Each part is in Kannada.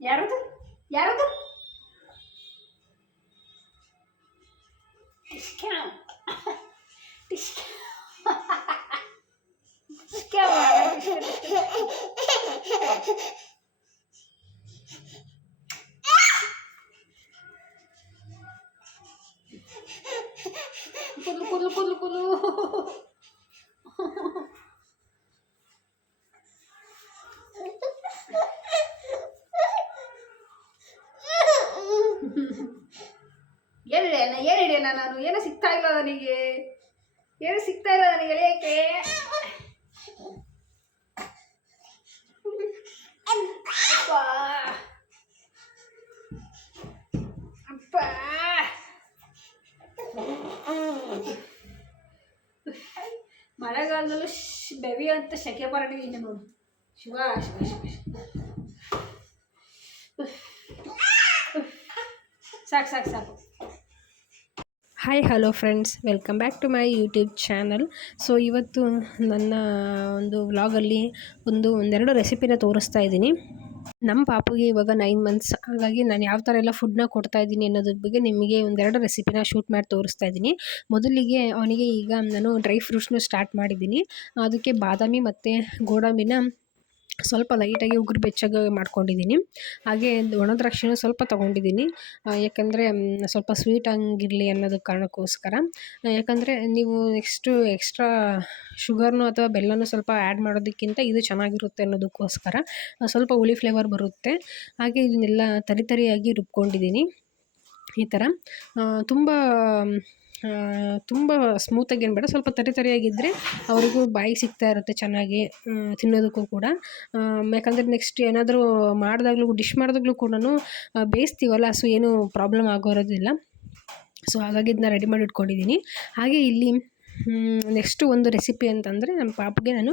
ಯಾರದು ಯಾರದು ಕುಲು ಕುಲು ಕುಲು ಕುಲು ಏನಿಡೆಯಲ್ಲ ನಾನು ಏನೂ ಸಿಗ್ತಾ ಇಲ್ಲ ನನಗೆ ಎಳೆಯಕ್ಕೆ ಅಪ್ಪ ಅಪ್ಪ ಮಳೆಗಾಲದಲ್ಲೂ ಬೆವಿ ಅಂತ ಸೆಕೆ ಬರಲಿಲ್ಲ ನೋಡು. ಶಿವ ಶಿವ ಶಿವ ಸಾಕು ಸಾಕು ಸಾಕು. Hi hello friends, welcome back to my YouTube channel. So ಇವತ್ತು ನನ್ನ ಒಂದು ವ್ಲಾಗಲ್ಲಿ ಒಂದೆರಡು ರೆಸಿಪಿನ ತೋರಿಸ್ತಾ ಇದ್ದೀನಿ. ನಮ್ಮ ಪಾಪುಗೆ ಇವಾಗ 9 ಮಂತ್ಸ್, ಹಾಗಾಗಿ ನಾನು ಯಾವ ಥರ ಎಲ್ಲ ಫುಡ್ನ ಕೊಡ್ತಾ ಇದ್ದೀನಿ ಅನ್ನೋದ್ರ ಬಗ್ಗೆ ನಿಮಗೆ ಒಂದೆರಡು ರೆಸಿಪಿನ ಶೂಟ್ ಮಾಡಿ ತೋರಿಸ್ತಾ ಇದ್ದೀನಿ. ಮೊದಲಿಗೆ ಅವನಿಗೆ ಈಗ ನಾನು ಡ್ರೈ ಫ್ರೂಟ್ಸ್ನ ಸ್ಟಾರ್ಟ್ ಮಾಡಿದ್ದೀನಿ. ಅದಕ್ಕೆ ಬಾದಾಮಿ ಮತ್ತು ಗೋಡಂಬಿನ ಸ್ವಲ್ಪ ಲೈಟಾಗಿ ಉಗುರು ಬೆಚ್ಚಗೆ ಮಾಡ್ಕೊಂಡಿದ್ದೀನಿ. ಹಾಗೆ ಒಣ ದ್ರಾಕ್ಷಿನೂ ಸ್ವಲ್ಪ ತೊಗೊಂಡಿದ್ದೀನಿ, ಯಾಕಂದರೆ ಸ್ವಲ್ಪ ಸ್ವೀಟ್ ಹಂಗಿರಲಿ ಅನ್ನೋದು ಕಾರಣಕ್ಕೋಸ್ಕರ. ಯಾಕಂದರೆ ನೀವು ಎಕ್ಸ್ಟ್ರಾ ಶುಗರ್ನು ಅಥವಾ ಬೆಲ್ಲನೂ ಸ್ವಲ್ಪ ಆ್ಯಡ್ ಮಾಡೋದಕ್ಕಿಂತ ಇದು ಚೆನ್ನಾಗಿರುತ್ತೆ ಅನ್ನೋದಕ್ಕೋಸ್ಕರ ಸ್ವಲ್ಪ ಹುಳಿ ಫ್ಲೇವರ್ ಬರುತ್ತೆ. ಹಾಗೆ ಇದನ್ನೆಲ್ಲ ತರಿಯಾಗಿ ರುಬ್ಕೊಂಡಿದ್ದೀನಿ. ಈ ಥರ ತುಂಬ ಸ್ಮೂತಾಗಿ ಏನು ಬೇಡ, ಸ್ವಲ್ಪ ತರಿಯಾಗಿದ್ದರೆ ಅವ್ರಿಗೂ ಬಾಯಿಗೆ ಸಿಗ್ತಾ ಇರುತ್ತೆ ಚೆನ್ನಾಗಿ ತಿನ್ನೋದಕ್ಕೂ ಕೂಡ. ಯಾಕಂದರೆ ನೆಕ್ಸ್ಟ್ ಏನಾದರೂ ಡಿಶ್ ಮಾಡಿದಾಗಲೂ ಕೂಡ ಬೇಯಿಸ್ತೀವಲ್ಲ, ಸೊ ಏನೂ ಪ್ರಾಬ್ಲಮ್ ಆಗೋರೋದಿಲ್ಲ. ಸೊ ಹಾಗಾಗಿ ಇದನ್ನ ರೆಡಿ ಮಾಡಿ ಇಟ್ಕೊಂಡಿದ್ದೀನಿ. ಹಾಗೆ ಇಲ್ಲಿ ನೆಕ್ಸ್ಟು ಒಂದು ರೆಸಿಪಿ ಅಂತಂದರೆ ನಮ್ಮ ಪಾಪಗೆ ನಾನು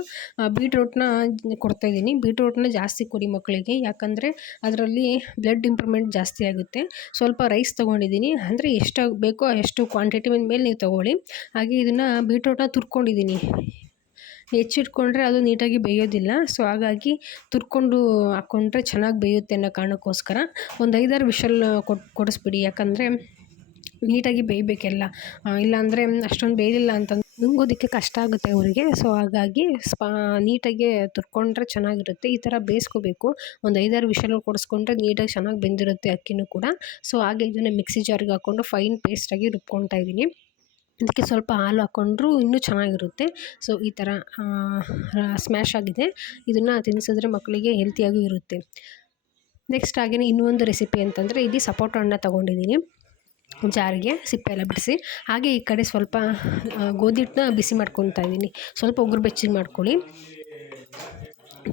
ಬೀಟ್ರೂಟ್ನ ಕೊಡ್ತಾಯಿದ್ದೀನಿ. ಬೀಟ್ರೂಟ್ನ ಜಾಸ್ತಿ ಕೊಡಿ ಮಕ್ಕಳಿಗೆ, ಯಾಕಂದರೆ ಅದರಲ್ಲಿ ಬ್ಲಡ್ ಇಂಪ್ರೂವ್ಮೆಂಟ್ ಜಾಸ್ತಿ ಆಗುತ್ತೆ. ಸ್ವಲ್ಪ ರೈಸ್ ತೊಗೊಂಡಿದ್ದೀನಿ, ಅಂದರೆ ಎಷ್ಟು ಬೇಕೋ ಅಷ್ಟು ಕ್ವಾಂಟಿಟಿ ಮೇಲೆ ನೀವು ತೊಗೊಳ್ಳಿ. ಹಾಗೆ ಇದನ್ನು ಬೀಟ್ರೂಟ್ನ ತುರ್ಕೊಂಡಿದ್ದೀನಿ. ಹೆಚ್ಚಿಟ್ಕೊಂಡ್ರೆ ಅದು ನೀಟಾಗಿ ಬೇಯೋದಿಲ್ಲ. ಸೊ ಹಾಗಾಗಿ ತುರ್ಕೊಂಡು ಹಾಕ್ಕೊಂಡ್ರೆ ಚೆನ್ನಾಗಿ ಬೇಯುತ್ತೆ ಅನ್ನೋ ಕಾರಣಕ್ಕೋಸ್ಕರ ಒಂದು 5-6 ವಿಷಲ್ ಕೊಡಿಸ್ಬಿಡಿ. ಯಾಕಂದರೆ ನೀಟಾಗಿ ಬೇಯಬೇಕೆಲ್ಲ, ಇಲ್ಲಾಂದರೆ ಅಷ್ಟೊಂದು ಬೇಯಲಿಲ್ಲ ಅಂತಂದ್ರೆ ನುಂಗೋದಕ್ಕೆ ಕಷ್ಟ ಆಗುತ್ತೆ ಅವರಿಗೆ. ಸೊ ಹಾಗಾಗಿ ನೀಟಾಗಿ ತುರ್ಕೊಂಡ್ರೆ ಚೆನ್ನಾಗಿರುತ್ತೆ. ಈ ಥರ ಬೇಯಿಸ್ಕೋಬೇಕು. ಒಂದು 5-6 ವಿಷಲ್ ಕೊಡಿಸ್ಕೊಂಡ್ರೆ ನೀಟಾಗಿ ಚೆನ್ನಾಗಿ ಬೆಂದಿರುತ್ತೆ ಅಕ್ಕಿನೂ ಕೂಡ. ಸೊ ಹಾಗೆ ಇದನ್ನು ಮಿಕ್ಸಿ ಜಾರ್ಗೆ ಹಾಕ್ಕೊಂಡು ಫೈನ್ ಪೇಸ್ಟಾಗಿ ರುಬ್ಕೊತಾ ಇದ್ದೀನಿ. ಅದಕ್ಕೆ ಸ್ವಲ್ಪ ಹಾಲು ಹಾಕ್ಕೊಂಡ್ರೂ ಇನ್ನೂ ಚೆನ್ನಾಗಿರುತ್ತೆ. ಸೊ ಈ ಥರ ಸ್ಮ್ಯಾಶ್ ಆಗಿದೆ. ಇದನ್ನು ತಿನ್ನಿಸಿದ್ರೆ ಮಕ್ಕಳಿಗೆ ಹೆಲ್ತಿಯಾಗೂ ಇರುತ್ತೆ. ನೆಕ್ಸ್ಟ್ ಹಾಗೆಯೇ ಇನ್ನೊಂದು ರೆಸಿಪಿ ಅಂತಂದರೆ ಇಲ್ಲಿ ಸಪೋಟ ಹಣ್ಣು ತೊಗೊಂಡಿದ್ದೀನಿ ಜಾರಿಗೆ, ಸಿಪ್ಪೆ ಎಲ್ಲ ಬಿಡಿಸಿ. ಹಾಗೆ ಈ ಕಡೆ ಸ್ವಲ್ಪ ಗೋಧಿ ಹಿಟ್ಟನ್ನ ಬಿಸಿ ಮಾಡ್ಕೊತಾ ಇದ್ದೀನಿ. ಸ್ವಲ್ಪ ಉಗುರು ಬೆಚ್ಚಗೆ ಮಾಡ್ಕೊಳ್ಳಿ,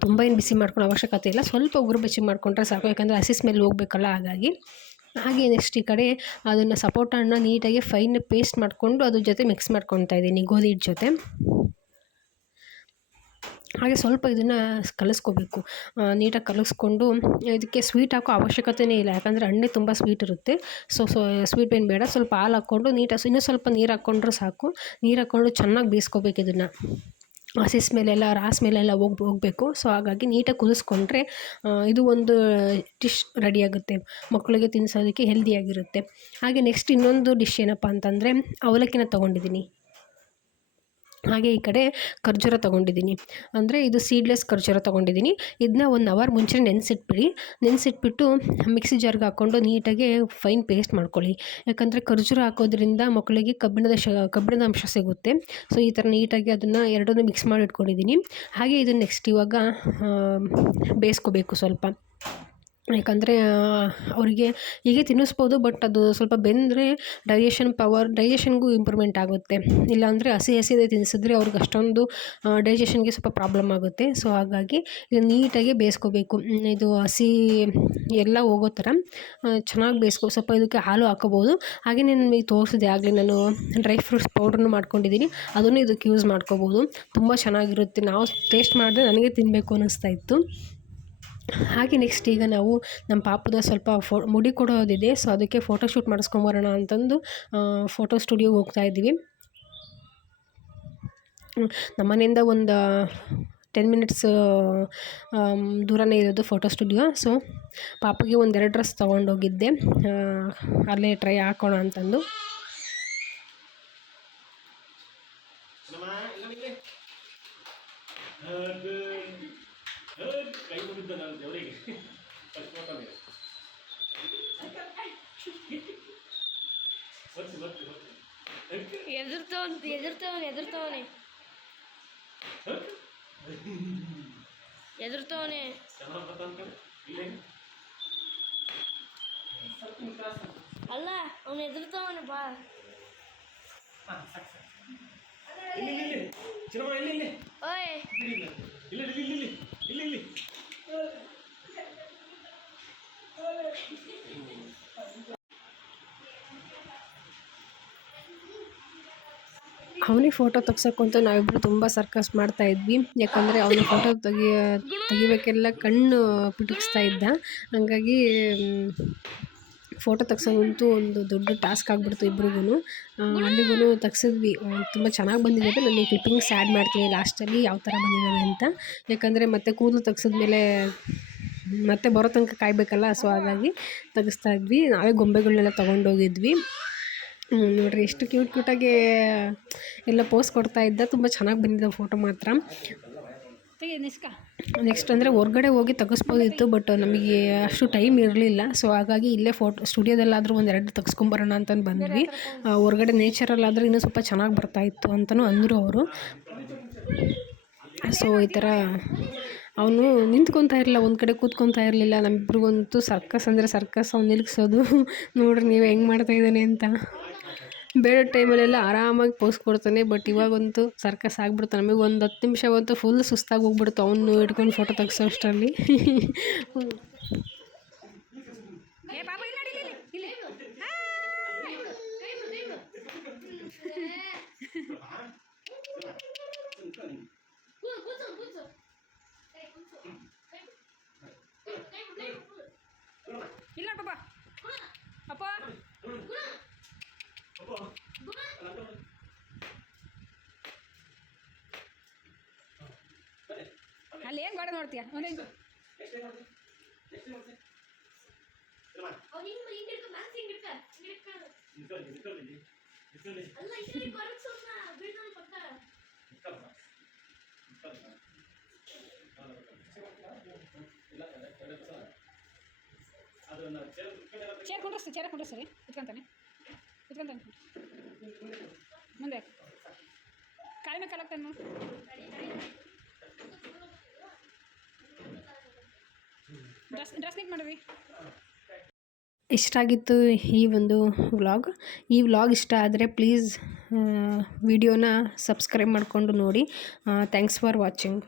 ತುಂಬ ಏನು ಬಿಸಿ ಮಾಡ್ಕೊಳ್ಳೋ ಅವಶ್ಯಕತೆ ಇಲ್ಲ. ಸ್ವಲ್ಪ ಉಗುರು ಬೆಚ್ಚಗೆ ಮಾಡಿಕೊಂಡ್ರೆ ಸಾಕು, ಯಾಕಂದರೆ ಹಸಿ ಸ್ಮೆಲ್ ಹೋಗಬೇಕಲ್ಲ ಹಾಗಾಗಿ. ಹಾಗೆ ನೆಕ್ಸ್ಟ್ ಈ ಕಡೆ ಅದನ್ನು ಸಪೋಟ ಹಣ್ಣನ್ನ ನೀಟಾಗಿ ಫೈನ್ ಪೇಸ್ಟ್ ಮಾಡಿಕೊಂಡು ಅದ್ರ ಜೊತೆ ಮಿಕ್ಸ್ ಮಾಡ್ಕೊತಾ ಇದ್ದೀನಿ ಗೋಧಿ ಹಿಟ್ಟು ಜೊತೆ. ಹಾಗೆ ಸ್ವಲ್ಪ ಇದನ್ನು ಕಲಿಸ್ಕೋಬೇಕು, ನೀಟಾಗಿ ಕಲಿಸ್ಕೊಂಡು. ಇದಕ್ಕೆ ಸ್ವೀಟ್ ಹಾಕೋ ಅವಶ್ಯಕತೆಯೇ ಇಲ್ಲ, ಯಾಕಂದರೆ ಹಣ್ಣೆ ತುಂಬ ಸ್ವೀಟ್ ಇರುತ್ತೆ. ಸೊ ಸ್ವೀಟ್ ಏನು ಬೇಡ. ಸ್ವಲ್ಪ ಹಾಲು ಹಾಕ್ಕೊಂಡು ಇನ್ನೂ ಸ್ವಲ್ಪ ನೀರು ಹಾಕ್ಕೊಂಡ್ರೆ ಸಾಕು. ನೀರು ಹಾಕ್ಕೊಂಡು ಚೆನ್ನಾಗಿ ಬೇಯಿಸ್ಕೋಬೇಕು ಇದನ್ನು. ಹಸಿ ಸ್ಮೆಲ್ಲೆಲ್ಲ ಸ್ಮೆಲ್ಲೆಲ್ಲ ಹೋಗಬೇಕು. ಸೊ ಹಾಗಾಗಿ ನೀಟಾಗಿ ಕುದಿಸ್ಕೊಂಡ್ರೆ ಇದು ಒಂದು ಡಿಶ್ ರೆಡಿಯಾಗುತ್ತೆ, ಮಕ್ಕಳಿಗೆ ತಿನ್ನಿಸೋದಕ್ಕೆ ಹೆಲ್ದಿಯಾಗಿರುತ್ತೆ. ಹಾಗೆ ನೆಕ್ಸ್ಟ್ ಇನ್ನೊಂದು ಡಿಶ್ ಏನಪ್ಪ ಅಂತಂದರೆ ಅವಲಕ್ಕಿನ ತೊಗೊಂಡಿದ್ದೀನಿ. ಹಾಗೆ ಈ ಕಡೆ ಖರ್ಜೂರ ತೊಗೊಂಡಿದ್ದೀನಿ, ಅಂದರೆ ಇದು ಸೀಡ್ಲೆಸ್ ಖರ್ಜೂರ ತೊಗೊಂಡಿದ್ದೀನಿ. ಇದನ್ನ 1 ಅವರ್ ಮುಂಚೆ ನೆನೆಸಿಟ್ಬಿಟ್ಟು ಮಿಕ್ಸಿ ಜಾರ್ಗೆ ಹಾಕ್ಕೊಂಡು ನೀಟಾಗಿ ಫೈನ್ ಪೇಸ್ಟ್ ಮಾಡ್ಕೊಳ್ಳಿ. ಯಾಕಂದರೆ ಖರ್ಜೂರ ಹಾಕೋದ್ರಿಂದ ಮಕ್ಕಳಿಗೆ ಕಬ್ಬಿಣದ ಅಂಶ ಸಿಗುತ್ತೆ. ಸೊ ಈ ಥರ ನೀಟಾಗಿ ಅದನ್ನು ಎರಡನ್ನೂ ಮಿಕ್ಸ್ ಮಾಡಿ ಇಟ್ಕೊಂಡಿದ್ದೀನಿ. ಹಾಗೆ ಇದನ್ನು ನೆಕ್ಸ್ಟ್ ಇವಾಗ ಬೇಯಿಸ್ಕೋಬೇಕು ಸ್ವಲ್ಪ. ಯಾಕಂದರೆ ಅವರಿಗೆ ಹೀಗೆ ತಿನ್ನಿಸ್ಬೋದು, ಬಟ್ ಅದು ಸ್ವಲ್ಪ ಬೆಂದರೆ ಡೈಜೆಷನ್ಗೂ ಇಂಪ್ರೂವ್ಮೆಂಟ್ ಆಗುತ್ತೆ. ಇಲ್ಲಾಂದರೆ ಹಸಿದೇ ತಿನ್ನಿಸಿದ್ರೆ ಅವ್ರಿಗೆ ಅಷ್ಟೊಂದು ಡೈಜೆಷನ್ಗೆ ಸ್ವಲ್ಪ ಪ್ರಾಬ್ಲಮ್ ಆಗುತ್ತೆ. ಸೊ ಹಾಗಾಗಿ ಇದು ನೀಟಾಗಿ ಬೇಯಿಸ್ಕೋಬೇಕು. ಇದು ಹಸಿ ಎಲ್ಲ ಹೋಗೋ ಥರ ಚೆನ್ನಾಗಿ ಸ್ವಲ್ಪ ಇದಕ್ಕೆ ಹಾಲು ಹಾಕೋಬೋದು. ಹಾಗೆ ನಾನು ನಿಮಗೆ ತೋರಿಸಿದೆ ಆಗಲೇ, ನಾನು ಡ್ರೈ ಫ್ರೂಟ್ಸ್ ಪೌಡ್ರನ್ನು ಮಾಡ್ಕೊಂಡಿದ್ದೀನಿ, ಅದನ್ನು ಇದಕ್ಕೆ ಯೂಸ್ ಮಾಡ್ಕೋಬೋದು. ತುಂಬ ಚೆನ್ನಾಗಿರುತ್ತೆ. ನಾವು ಟೇಸ್ಟ್ ಮಾಡಿದ್ರೆ ನನಗೆ ತಿನ್ನಬೇಕು ಅನ್ನಿಸ್ತಾ ಇತ್ತು. ಹಾಗೆ ನೆಕ್ಸ್ಟ್ ಈಗ ನಾವು ನಮ್ಮ ಪಾಪದ ಸ್ವಲ್ಪ ಮುಡಿ ಕೊಡೋದಿದೆ. ಸೊ ಅದಕ್ಕೆ ಫೋಟೋಶೂಟ್ ಮಾಡಿಸ್ಕೊಂಬರೋಣ ಅಂತಂದು ಫೋಟೋ ಸ್ಟುಡಿಯೋಗೆ ಹೋಗ್ತಾಯಿದ್ದೀವಿ. ನಮ್ಮ ಮನೆಯಿಂದ ಒಂದು 10 ಮಿನಿಟ್ಸ್ ದೂರನೇ ಇರೋದು ಫೋಟೋ ಸ್ಟುಡಿಯೋ. ಸೊ ಪಾಪಗೆ ಒಂದೆರಡು ಡ್ರೆಸ್ ತೊಗೊಂಡೋಗಿದ್ದೆ, ಅಲ್ಲೇ ಟ್ರೈ ಹಾಕೋಣ ಅಂತಂದು. ಎದುರ್ತವನೆ ಅಲ್ಲ ಅವನು ಎದುರ್ತವನೆ ಬಾ. ಓಯ್ ಅವನಿಗೆ ಫೋಟೋ ತೆಗ್ಸೋಕ್ಕಂತೂ ನಾವಿಬ್ಬರು ತುಂಬ ಸರ್ಕಸ್ ಮಾಡ್ತಾ ಇದ್ವಿ. ಯಾಕಂದರೆ ಅವನ ಫೋಟೋ ತೆಗಿಬೇಕೆಲ್ಲ ಕಣ್ಣು ಪಿಟುಕಿಸ್ತಾ ಇದ್ದ. ಹಾಗಾಗಿ ಫೋಟೋ ತೆಗ್ಸೋದಂತೂ ಒಂದು ದೊಡ್ಡ ಟಾಸ್ಕ್ ಆಗಿಬಿಡ್ತು ಇಬ್ರಿಗೂ. ಅಲ್ಲಿಗೂ ತೆಗ್ಸಿದ್ವಿ, ತುಂಬ ಚೆನ್ನಾಗಿ ಬಂದಿದೆ. ನಾನು ಕ್ಲಿಪ್ಪಿಂಗ್ಸ್ ಆ್ಯಡ್ ಮಾಡ್ತೀನಿ ಲಾಸ್ಟಲ್ಲಿ ಯಾವ ಥರ ಬಂದಿದ್ದಾವೆ ಅಂತ. ಯಾಕಂದರೆ ಮತ್ತೆ ಕೂದಲು ತೆಗ್ಸಿದ್ಮೇಲೆ ಮತ್ತೆ ಬರೋ ತನಕ ಕಾಯಬೇಕಲ್ಲ. ಸೊ ಹಾಗಾಗಿ ತೆಗಿಸ್ತಾ ಇದ್ವಿ. ನಾವೇ ಗೊಂಬೆಗಳನ್ನೆಲ್ಲ ತೊಗೊಂಡೋಗಿದ್ವಿ. ನೋಡಿರಿ ಎಷ್ಟು ಕ್ಯೂಟಾಗಿ ಎಲ್ಲ ಪೋಸ್ ಕೊಡ್ತಾ ಇದ್ದ. ತುಂಬ ಚೆನ್ನಾಗಿ ಬಂದಿದೆ ಫೋಟೋ ಮಾತ್ರ. ನೆಕ್ಸ್ಟ್ ಅಂದರೆ ಹೊರ್ಗಡೆ ಹೋಗಿ ತೆಗಿಸ್ಬೋದಿತ್ತು, ಬಟ್ ನಮಗೆ ಅಷ್ಟು ಟೈಮ್ ಇರಲಿಲ್ಲ. ಸೊ ಹಾಗಾಗಿ ಇಲ್ಲೇ ಸ್ಟುಡಿಯೋದಲ್ಲಾದರೂ ಒಂದೆರಡು ತೆಗ್ಸ್ಕೊಂಬರೋಣ ಅಂತಂದು ಬಂದ್ವಿ. ಹೊರ್ಗಡೆ ನೇಚರಲ್ಲಾದರೆ ಇನ್ನೂ ಸ್ವಲ್ಪ ಚೆನ್ನಾಗಿ ಬರ್ತಾಯಿತ್ತು ಅಂತಲೂ ಅಂದರು ಅವರು. ಸೊ ಈ ಥರ ಅವನು ನಿಂತ್ಕೊತಾ ಇರಲಿಲ್ಲ, ಒಂದು ಕಡೆ ಕೂತ್ಕೊತಾ ಇರಲಿಲ್ಲ. ನಮ್ಮಿಬ್ರಿಗಂತೂ ಸರ್ಕಸ್ ಅಂದರೆ ಸರ್ಕಸ್ ಅವ್ನು ನಿಲ್ಸೋದು. ನೋಡ್ರಿ ನೀವು ಹೆಂಗೆ ಮಾಡ್ತಾಯಿದ್ದಾನೆ ಅಂತ. ಬೇರೆ ಟೈಮಲ್ಲೆಲ್ಲ ಆರಾಮಾಗಿ ಪೋಸ್ ಕೊಡ್ತಾನೆ, ಬಟ್ ಇವಾಗಂತೂ ಸರ್ಕಸ್ ಆಗಿಬಿಡ್ತು. ನಮಗೆ ಒಂದು 10 ನಿಮಿಷ ಬಂತು ಫುಲ್ ಸುಸ್ತಾಗಿ ಹೋಗ್ಬಿಡ್ತು ಅವನು ಹಿಡ್ಕೊಂಡು ಫೋಟೋ ತೆಗ್ಸೋ ಅಷ್ಟರಲ್ಲಿ. ಇಲ್ಲ ಪಾಪ ಅಪ್ಪ ಅಲ್ಲಿ ಏನು ಗಾಡಿ ನೋಡ್ತೀಯ? ಚೇರ್ ಕುಂಡ್ರಿಸ್ರಿ, ಇಟ್ಕೊಂತಾನೆ ಮುಂದೆ ಕಾಲ ಮೇಲೆ ಕಾಲಾಗ್ತಾನೆ ನೋಡಿ. ಡ್ರೆಸ್ ನೀಟ್ ಮಾಡಿರಿ. ಇಷ್ಟ ಆಗಿತ್ತು ಈ ಒಂದು ವ್ಲಾಗ್. ಈ ವ್ಲಾಗ್ ಇಷ್ಟ ಆದರೆ ಪ್ಲೀಸ್ ವಿಡಿಯೋನ ಸಬ್ಸ್ಕ್ರೈಬ್ ಮಾಡಿಕೊಂಡು ನೋಡಿ. Thanks for watching.